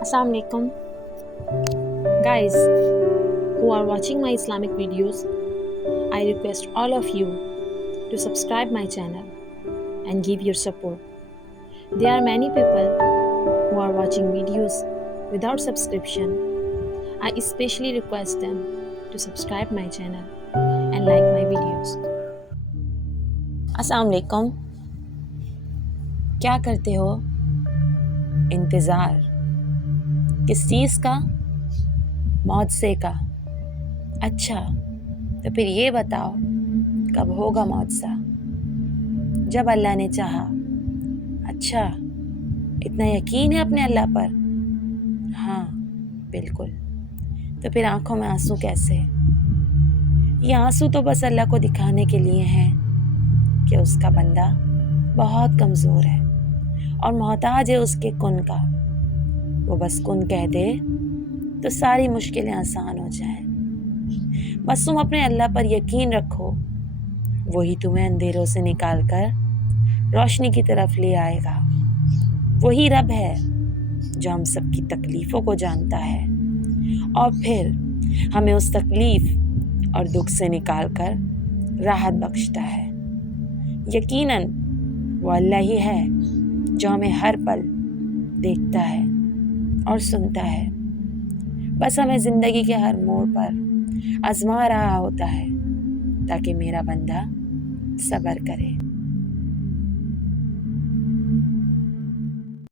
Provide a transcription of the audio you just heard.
Assalamu alaikum. Guys who are watching my Islamic videos, I request all of you to subscribe my channel and give your support. There are many people who are watching videos without subscription. I especially request them to subscribe my channel and like my videos. Assalamu alaikum. क्या करते हो? इंतज़ार किस चीज़ का? मौत का। अच्छा, तो फिर ये बताओ कब होगा मौत? जब अल्लाह ने चाहा। अच्छा, इतना यकीन है अपने अल्लाह पर? हाँ, बिल्कुल। तो फिर आंखों में आंसू कैसे? ये आंसू तो बस अल्लाह को दिखाने के लिए हैं कि उसका बंदा बहुत कमज़ोर है और मोहताज है उसके कुन का। वो बस कुन कह दे तो सारी मुश्किलें आसान हो जाएं। बस तुम अपने अल्लाह पर यकीन रखो, वही तुम्हें अंधेरों से निकाल कर रोशनी की तरफ ले आएगा। वही रब है जो हम सबकी तकलीफ़ों को जानता है और फिर हमें उस तकलीफ़ और दुख से निकाल कर राहत बख्शता है। यकीनन वो अल्लाह ही है जो हमें हर पल देखता है और सुनता है। बस हमें ज़िंदगी के हर मोड़ पर आज़मा रहा होता है ताकि मेरा बंदा सब्र करे।